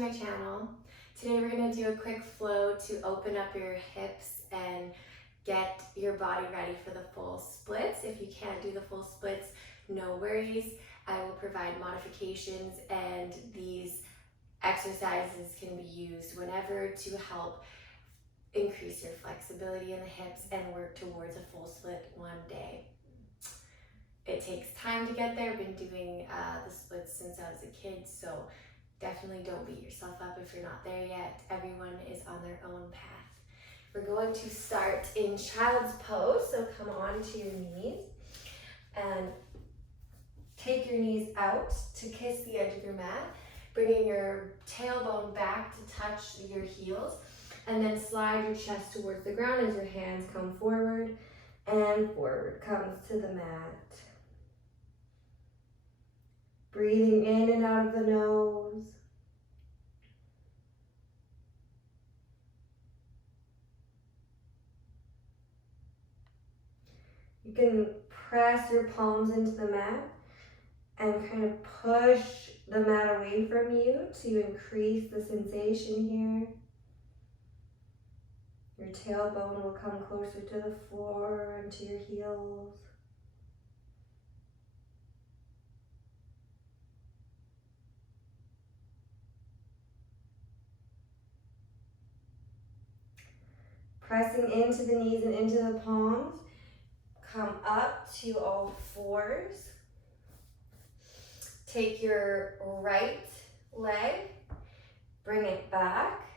to my channel. Today we're going to do a quick flow to open up your hips and get your body ready for the full splits. If you can't do the full splits, no worries. I will provide modifications, and these exercises can be used whenever to help increase your flexibility in the hips and work towards a full split one day. It takes time to get there. I've been doing the splits since I was a kid, so definitely don't beat yourself up if you're not there yet. Everyone is on their own path. We're going to start in child's pose, so come on to your knees and take your knees out to kiss the edge of your mat, bringing your tailbone back to touch your heels, and then slide your chest towards the ground as your hands come forward, and forward comes to the mat. Breathing in and out of the nose. You can press your palms into the mat and kind of push the mat away from you to increase the sensation here. Your tailbone will come closer to the floor and to your heels. Pressing into the knees and into the palms. Come up to all fours. Take your right leg, bring it back,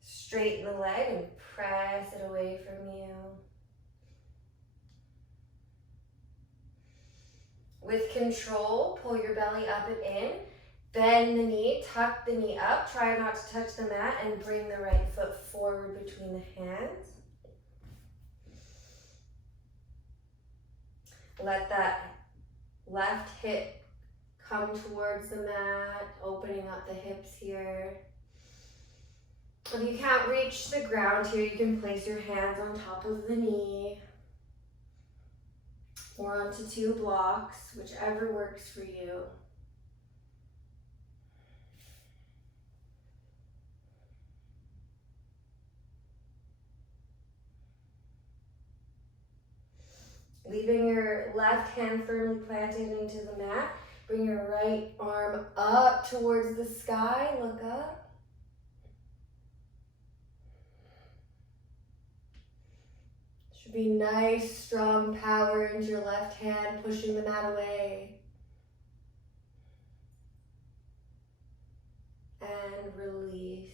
straighten the leg and press it away from you. With control, pull your belly up and in, bend the knee, tuck the knee up, try not to touch the mat, and bring the right foot forward between the hands. Let that left hip come towards the mat, opening up the hips here. If you can't reach the ground here, you can place your hands on top of the knee or onto two blocks, whichever works for you. Leaving your left hand firmly planted into the mat. Bring your right arm up towards the sky. Look up. Should be nice, strong power into your left hand, pushing the mat away. And release.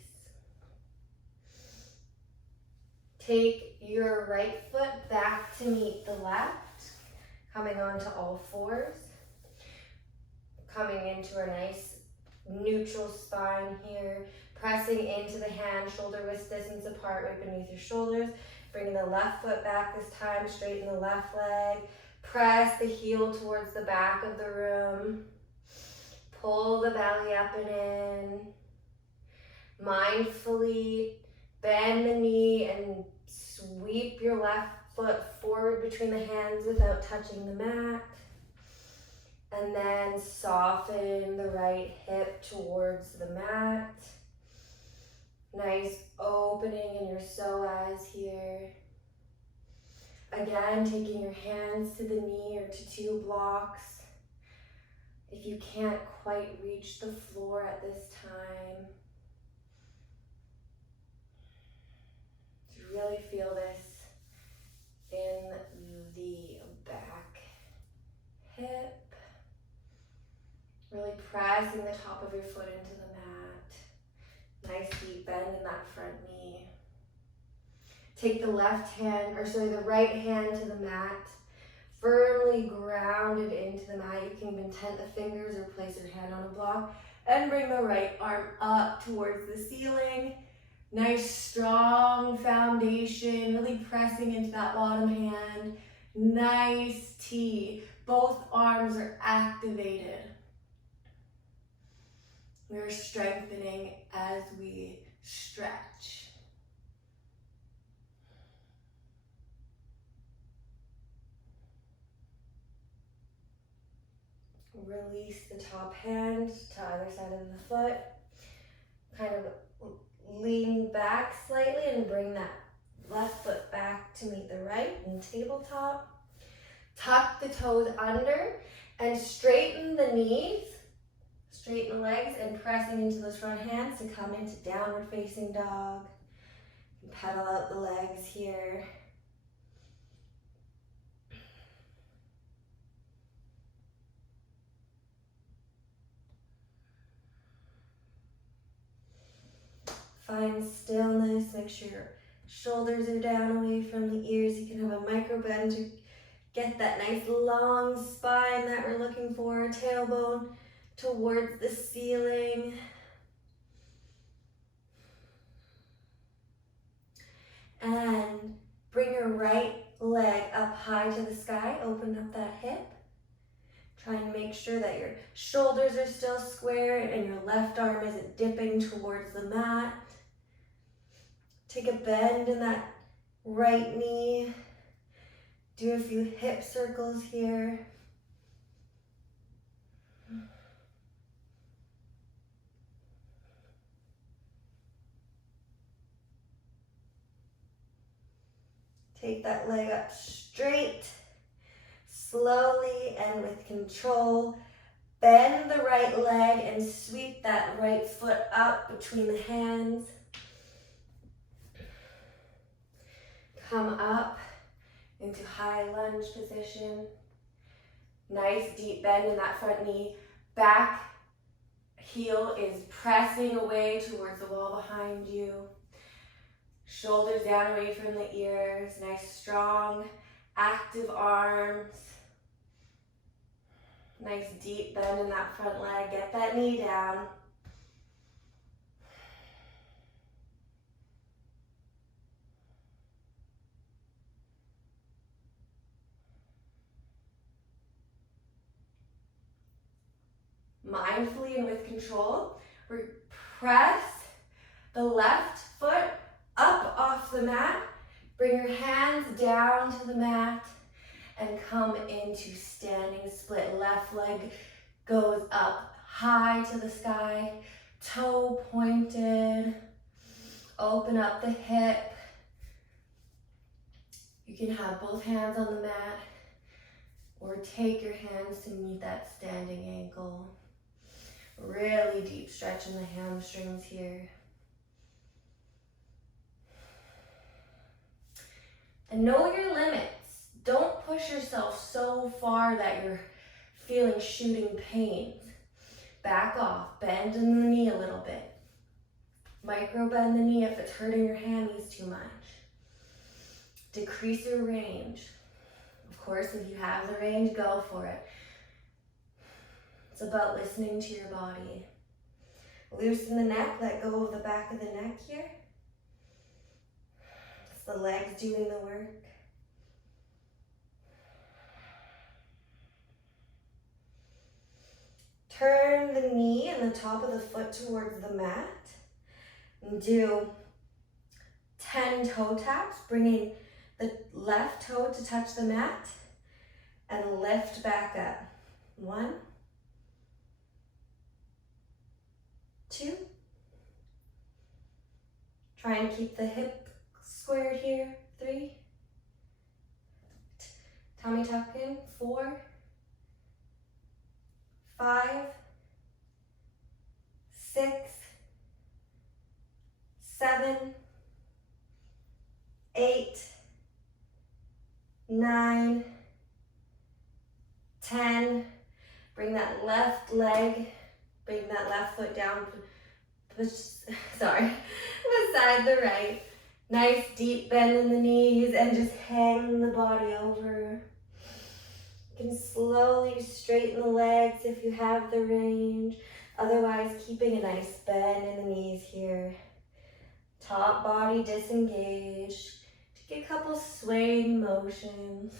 Take your right foot back to meet the left, coming onto all fours. Coming into a nice neutral spine here, pressing into the hand, shoulder width distance apart right beneath your shoulders. Bringing the left foot back this time, straighten the left leg. Press the heel towards the back of the room. Pull the belly up and in. Mindfully bend the knee and sweep your left foot forward between the hands without touching the mat. And then soften the right hip towards the mat. Nice opening in your psoas here. Again, taking your hands to the knee or to two blocks. If you can't quite reach the floor at this time, to really feel this in the back hip. Really pressing the top of your foot into the mat. Nice deep bend in that front knee. Take the the right hand to the mat. Firmly grounded into the mat. You can even tent the fingers or place your hand on a block. And bring the right arm up towards the ceiling. Nice strong foundation. Really pressing into that bottom hand. Nice T. Both arms are activated. We're strengthening as we stretch. Release the top hand to either side of the foot. kind of lean back slightly and bring that left foot back to meet the right in tabletop. Tuck the toes under and straighten the knees, straighten the legs, and pressing into those front hands to come into downward facing dog. Pedal out the legs here. Find stillness, make sure your shoulders are down away from the ears. You can have a micro bend to get that nice long spine that we're looking for, tailbone towards the ceiling. And bring your right leg up high to the sky, open up that hip. Try and make sure that your shoulders are still square and your left arm isn't dipping towards the mat. Take a bend in that right knee. Do a few hip circles here. Take that leg up straight, slowly and with control. Bend the right leg and sweep that right foot up between the hands. Come up into high lunge position. Nice deep bend in that front knee. Back heel is pressing away towards the wall behind you. Shoulders down away from the ears. Nice strong, active arms. Nice deep bend in that front leg. Get that knee down. Mindfully and with control, press the left foot up off the mat. Bring your hands down to the mat and come into standing split. Left leg goes up high to the sky, toe pointed. Open up the hip. You can have both hands on the mat or take your hands to meet that standing ankle. Really deep stretch in the hamstrings here. And know your limits. Don't push yourself so far that you're feeling shooting pains. Back off, bend in the knee a little bit. Micro bend the knee if it's hurting your hammies too much. Decrease your range. Of course, if you have the range, go for it. It's about listening to your body. Loosen the neck, let go of the back of the neck here. It's the legs doing the work. Turn the knee and the top of the foot towards the mat. And do 10 toe taps, bringing the left toe to touch the mat and lift back up. 1, 2. Try and keep the hip squared here. 3. Tummy tuck in. 4, 5, 6, 7, 8, 9, 10. Bring that left leg, bring that left foot down, beside the right. Nice deep bend in the knees and just hang the body over. You can slowly straighten the legs if you have the range. Otherwise, keeping a nice bend in the knees here. Top body disengaged. Take a couple swaying motions.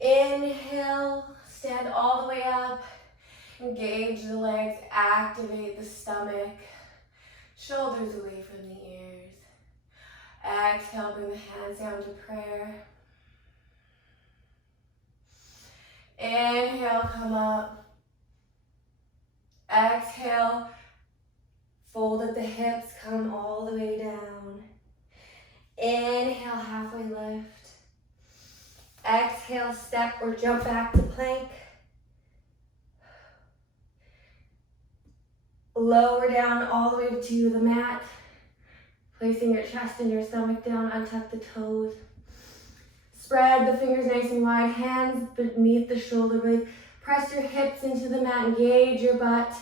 Inhale, stand all the way up. Engage the legs, activate the stomach. Shoulders away from the ears. Exhale, bring the hands down to prayer. Inhale, come up. Exhale, fold at the hips, come all the way down. Inhale, halfway lift. Exhale, step or jump back to plank. Lower down all the way to the mat. Placing your chest and your stomach down, untuck the toes. Spread the fingers nice and wide, hands beneath the shoulder blades. Press your hips into the mat, engage your butt.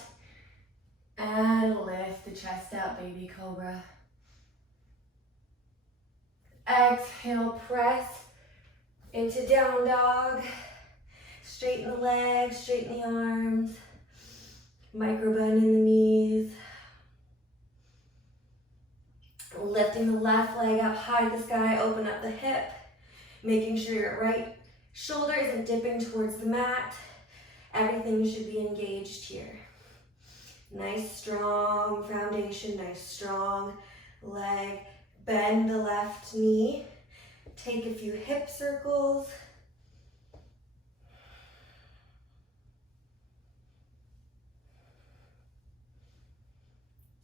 And lift the chest up, baby cobra. Exhale, press into down dog. Straighten the legs, straighten the arms. Micro bend in the knees. Lifting the left leg up high to the sky, open up the hip. Making sure your right shoulder isn't dipping towards the mat. Everything should be engaged here. Nice strong foundation, nice strong leg. Bend the left knee. Take a few hip circles.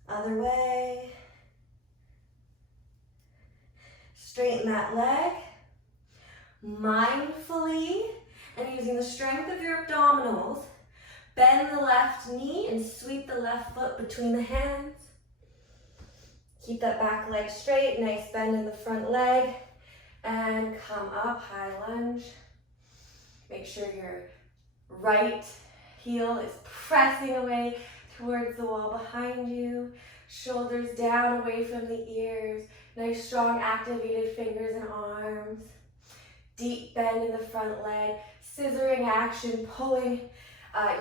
Other way. Straighten that leg. Mindfully, and using the strength of your abdominals, bend the left knee and sweep the left foot between the hands. Keep that back leg straight, nice bend in the front leg, and come up, high lunge. Make sure your right heel is pressing away towards the wall behind you. Shoulders down, away from the ears. Nice, strong, activated fingers and arms. Deep bend in the front leg. Scissoring action, pulling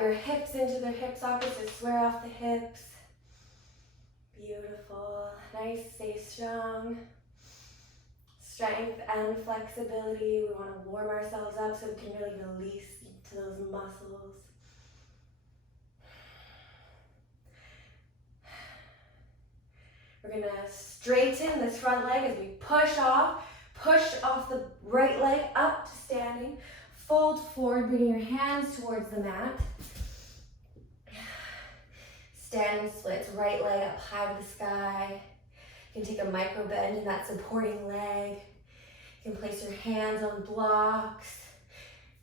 your hips into their hip sockets to square off the hips. Beautiful. Nice, stay strong. Strength and flexibility. We want to warm ourselves up so we can really release into those muscles. We're going to straighten this front leg as we push off the right leg up to standing. Fold forward, bringing your hands towards the mat. Standing splits, right leg up high to the sky. You can take a micro bend in that supporting leg. You can place your hands on blocks.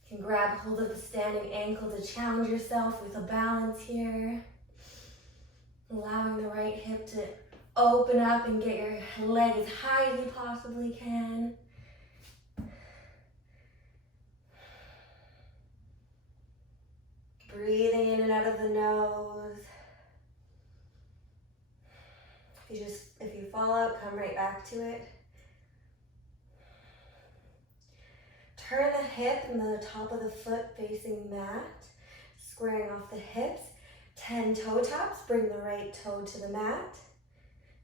You can grab hold of the standing ankle to challenge yourself with a balance here. Allowing the right hip to open up and get your leg as high as you possibly can. Breathing in and out of the nose. If you fall out, come right back to it. Turn the hip and the top of the foot facing mat, squaring off the hips. 10 toe taps, bring the right toe to the mat.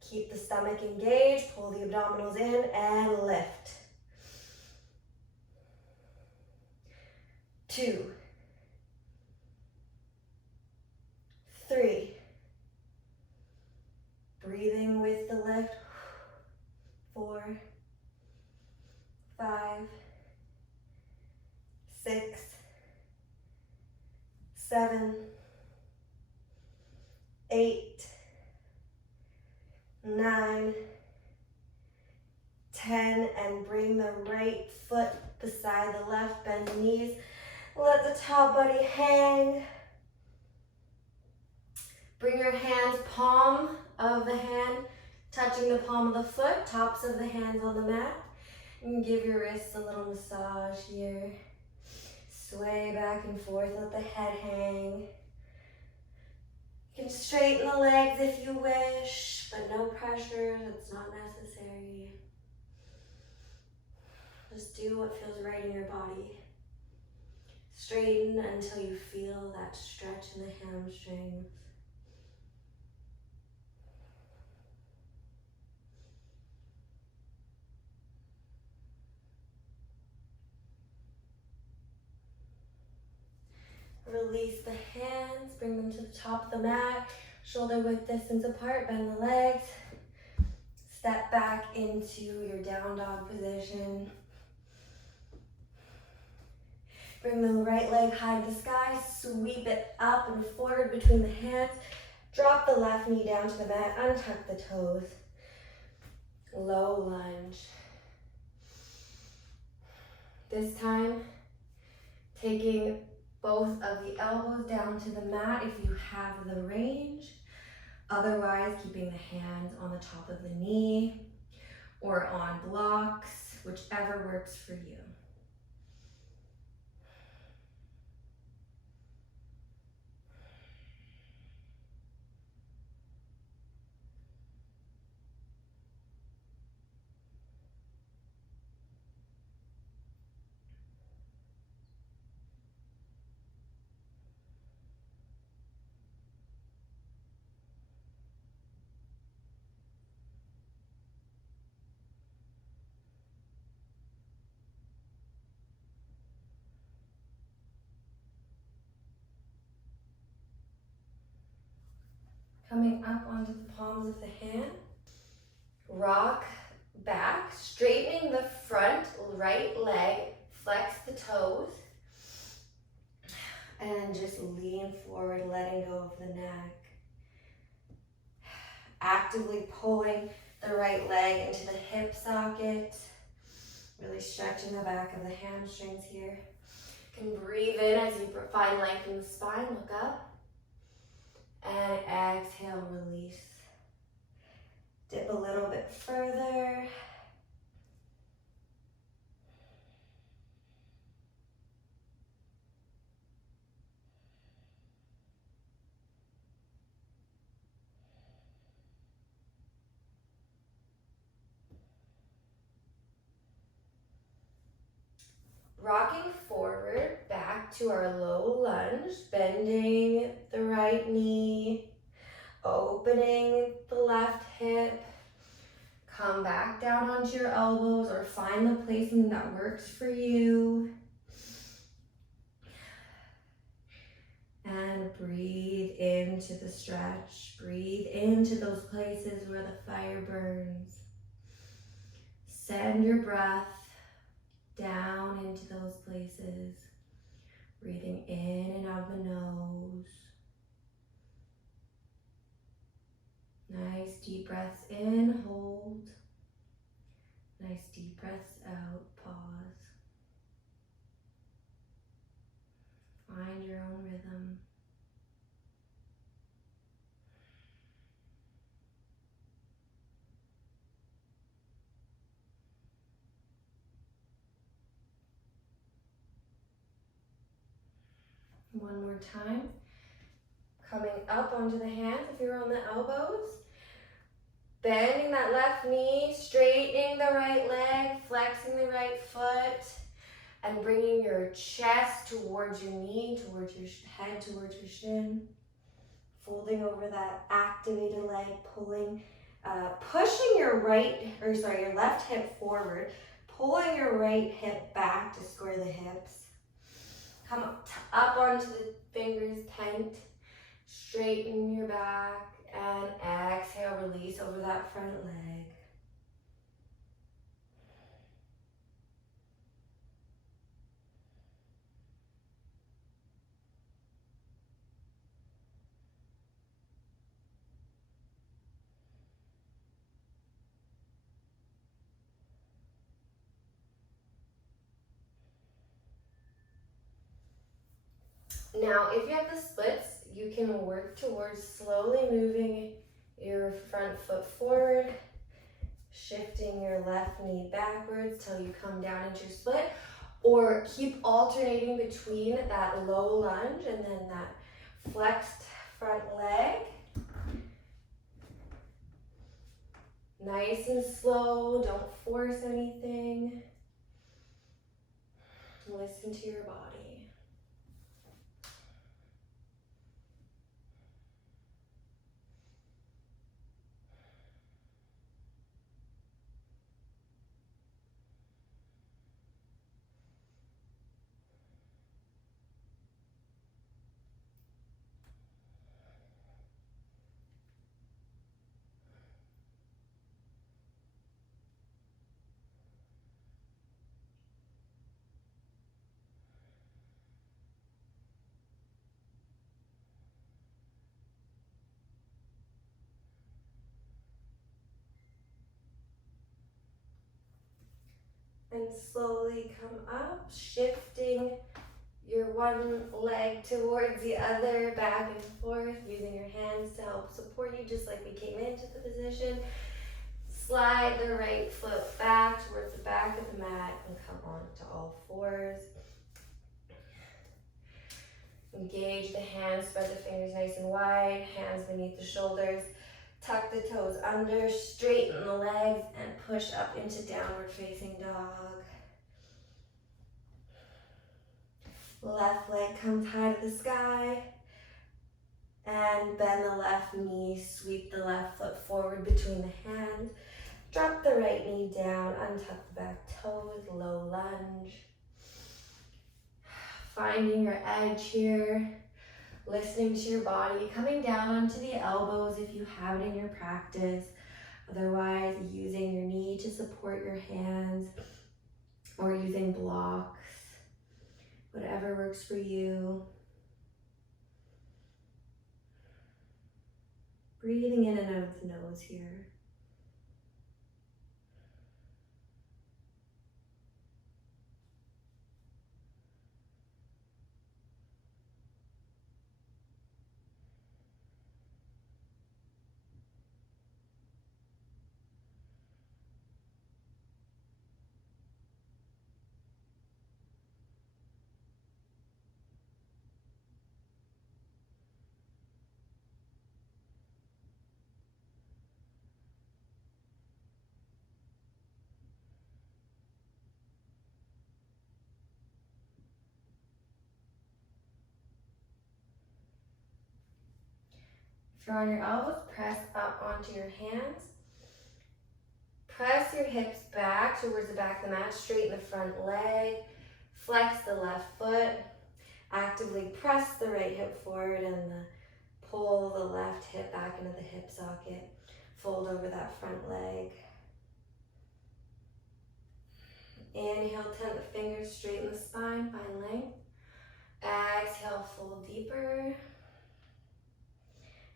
Keep the stomach engaged, pull the abdominals in and lift. 2, 3. Breathing with the lift. 4, 5, 6, 7, 8, 9, 10, and bring the right foot beside the left, bend the knees. Let the top body hang. Bring your hands, palm of the hand, touching the palm of the foot, tops of the hands on the mat. And give your wrists a little massage here. Sway back and forth, let the head hang. You can straighten the legs if you wish, but no pressure, it's not necessary. Just do what feels right in your body. Straighten until you feel that stretch in the hamstrings. Release the hands, bring them to the top of the mat, shoulder width distance apart, bend the legs. Step back into your down dog position. Bring the right leg high to the sky, sweep it up and forward between the hands. Drop the left knee down to the mat, untuck the toes. Low lunge. This time, taking both of the elbows down to the mat if you have the range. Otherwise, keeping the hands on the top of the knee or on blocks, whichever works for you. Coming up onto the palms of the hand. Rock back, straightening the front right leg, flex the toes, and just lean forward, letting go of the neck. Actively pulling the right leg into the hip socket, really stretching the back of the hamstrings here. You can breathe in as you find length in the spine, look up, and exhale, release. Dip a little bit further. Rocking forward, back to our low lunge, bending the right knee, opening the left hip. Come back down onto your elbows or find the placement that works for you. And breathe into the stretch. Breathe into those places where the fire burns. Send your breath down into those places. Breathing in and out of the nose. Nice deep breaths in, hold. Nice deep breaths out, pause. Find your own rhythm. One more time. Coming up onto the hands if you're on the elbows. Bending that left knee, straightening the right leg, flexing the right foot, and bringing your chest towards your knee, towards your head, towards your shin. Folding over that activated leg, pulling, pushing your your left hip forward, pulling your right hip back to square the hips. Come up onto the fingers, pent, straighten your back, and exhale, release over that front leg. Now, if you have the splits, you can work towards slowly moving your front foot forward, shifting your left knee backwards till you come down into your split, or keep alternating between that low lunge and then that flexed front leg. Nice and slow, don't force anything. Listen to your body. And slowly come up, shifting your one leg towards the other, back and forth, using your hands to help support you, just like we came into the position. Slide the right foot back towards the back of the mat and come on to all fours. Engage the hands, spread the fingers nice and wide, hands beneath the shoulders. Tuck the toes under, straighten the legs, and push up into downward facing dog. Left leg comes high to the sky. And bend the left knee, sweep the left foot forward between the hands. Drop the right knee down, untuck the back toes, low lunge. Finding your edge here, listening to your body, coming down onto the elbows if you have it in your practice. Otherwise, using your knee to support your hands or using blocks, whatever works for you. Breathing in and out of the nose here. If you're on your elbows, press up onto your hands. Press your hips back towards the back of the mat, straighten the front leg, flex the left foot, actively press the right hip forward and pull the left hip back into the hip socket. Fold over that front leg. Inhale, tent the fingers, straighten the spine, find length. Exhale, fold deeper.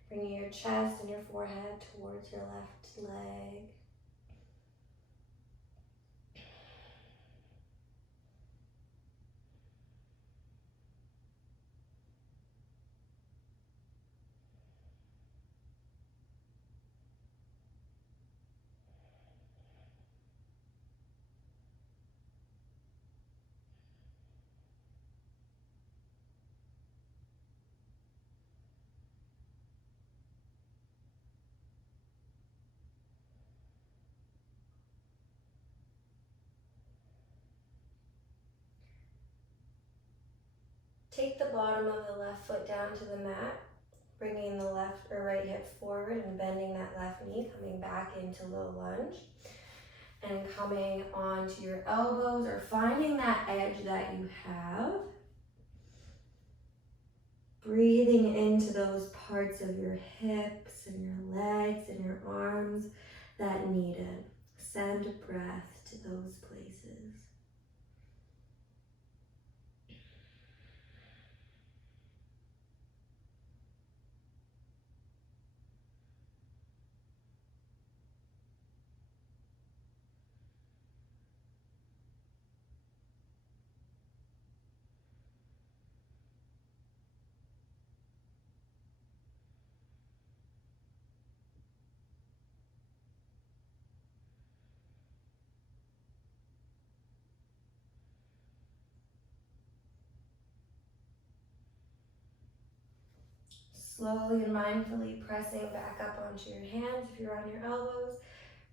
Bringing your chest and your forehead towards your left leg. Take the bottom of the left foot down to the mat, bringing the left or right hip forward and bending that left knee, coming back into low lunge. And coming onto your elbows or finding that edge that you have. Breathing into those parts of your hips and your legs and your arms that need it. Send breath to those places. Slowly and mindfully pressing back up onto your hands if you're on your elbows,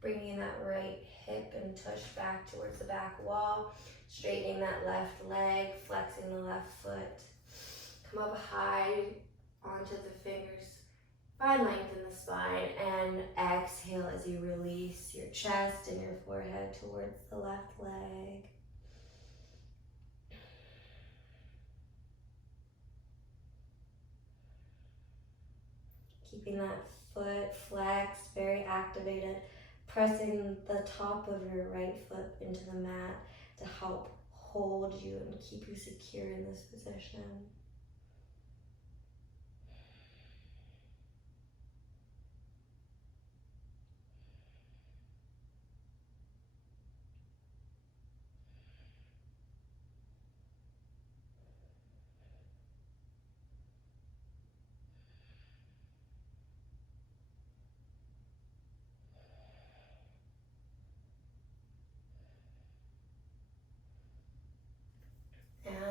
bringing that right hip and tush back towards the back wall, straightening that left leg, flexing the left foot. Come up high onto the fingers, find length in the spine, and exhale as you release your chest and your forehead towards the left leg. Keeping that foot flexed, very activated, pressing the top of your right foot into the mat to help hold you and keep you secure in this position.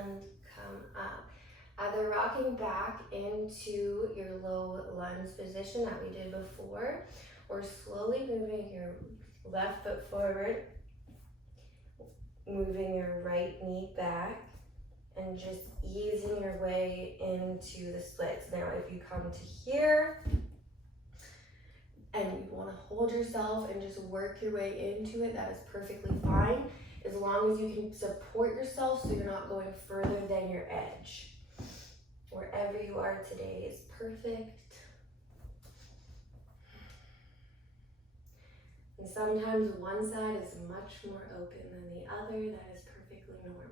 and come up. Either rocking back into your low lunge position that we did before, or slowly moving your left foot forward, moving your right knee back, and just easing your way into the splits. Now, if you come to here and you want to hold yourself and just work your way into it, that is perfectly fine, as long as you can support yourself so you're not going further than your edge. Wherever you are today is perfect. And sometimes one side is much more open than the other. That is perfectly normal.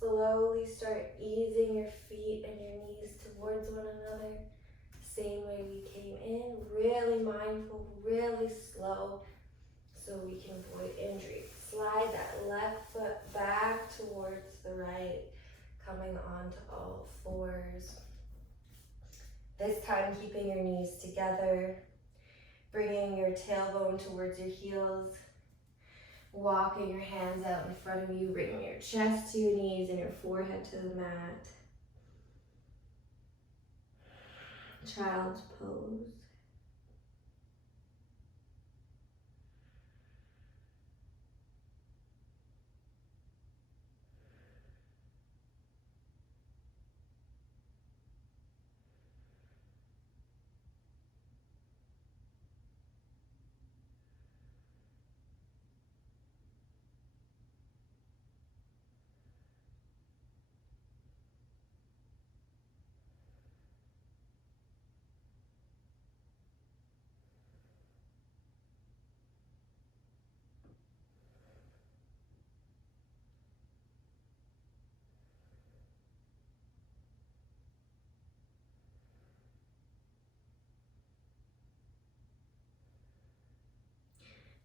Slowly start easing your feet and your knees towards one another. Same way we came in, really mindful, really slow, so we can avoid injury. Slide that left foot back towards the right, coming onto all fours. This time keeping your knees together, bringing your tailbone towards your heels, walking your hands out in front of you, bringing your chest to your knees and your forehead to the mat. Child's pose.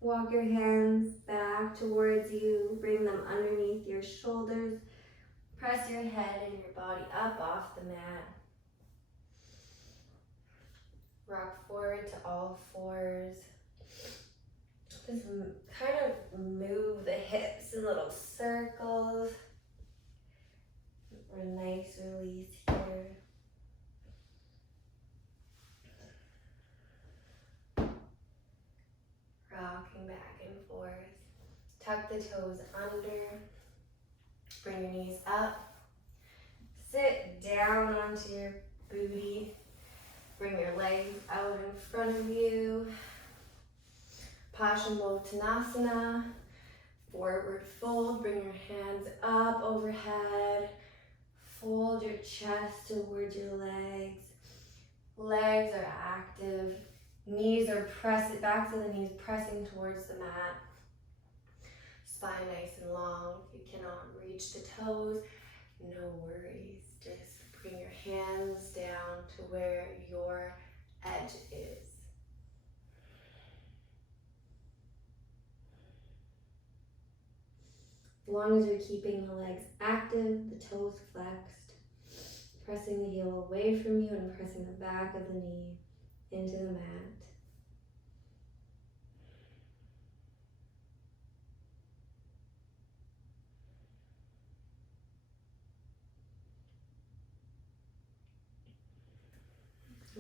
Walk your hands back towards you, bring them underneath your shoulders. Press your head and your body up off the mat. Rock forward to all fours. Just kind of move the hips in little circles. A nice release here. Rocking back and forth. Tuck the toes under. Bring your knees up. Sit down onto your booty. Bring your legs out in front of you. Paschimottanasana. Forward fold. Bring your hands up overhead. Fold your chest towards your legs. Legs are active. Knees are pressing back to the knees, pressing towards the mat. Spine nice and long. If you cannot reach the toes, no worries. Just bring your hands down to where your edge is. As long as you're keeping the legs active, the toes flexed, pressing the heel away from you and pressing the back of the knee into the mat.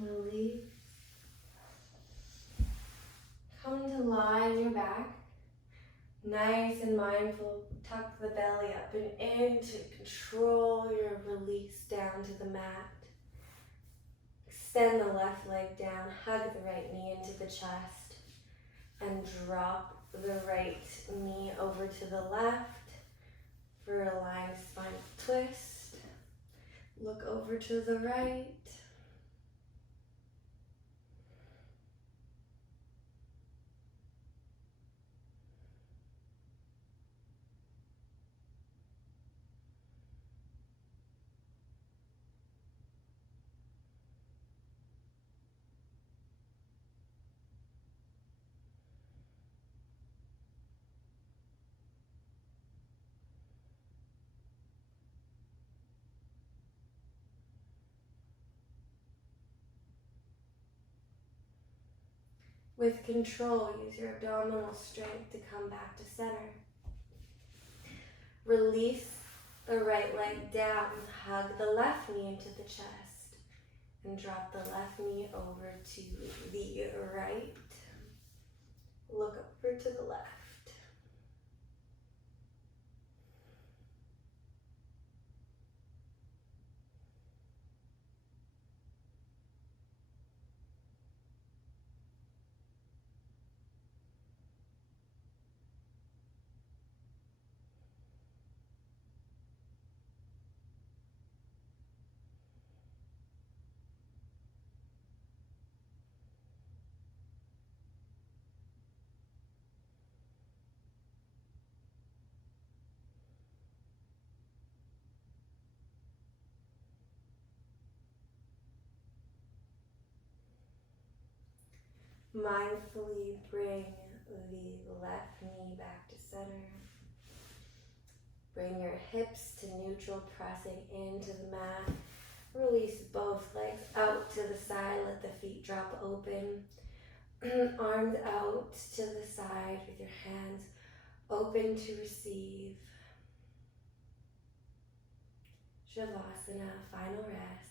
Release. Come to lie on your back. Nice and mindful. Tuck the belly up and in to control your release down to the mat. Extend the left leg down. Hug the right knee into the chest. And drop the right knee over to the left. for a lying spine twist. Look over to the right. With control, use your abdominal strength to come back to center. Release the right leg down, hug the left knee into the chest, and drop the left knee over to the right. Look over to the left. Mindfully bring the left knee back to center. Bring your hips to neutral, pressing into the mat. Release both legs out to the side. Let the feet drop open. Arms out to the side with your hands open to receive. Shavasana, final rest.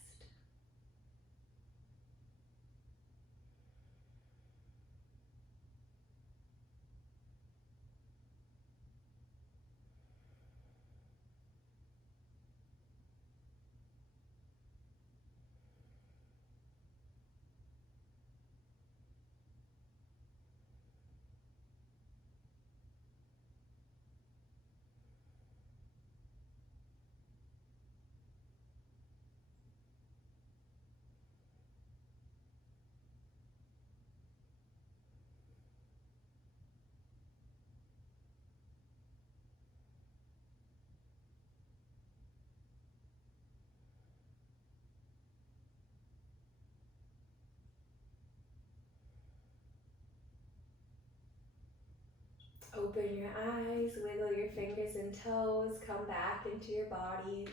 Open your eyes, wiggle your fingers and toes, come back into your body.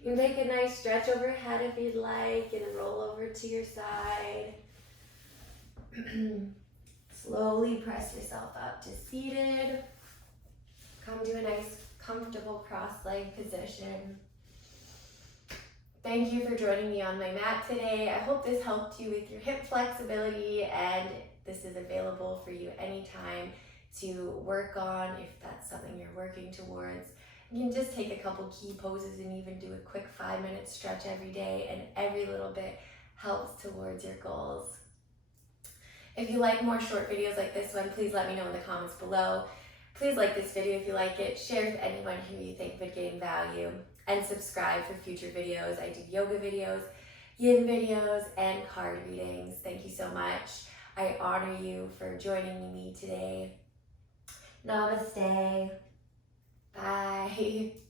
You can take a nice stretch overhead if you'd like and roll over to your side. Slowly press yourself up to seated. Come to a nice comfortable cross-legged position. Thank you for joining me on my mat today. I hope this helped you with your hip flexibility, and this is available for you anytime to work on if that's something you're working towards. You can just take a couple key poses and even do a quick 5-minute stretch every day, and every little bit helps towards your goals. If you like more short videos like this one, please let me know in the comments below. Please like this video if you like it, share it with anyone who you think would gain value, and subscribe for future videos. I do yoga videos, yin videos, and card readings. Thank you so much. I honor you for joining me today. Namaste. Bye.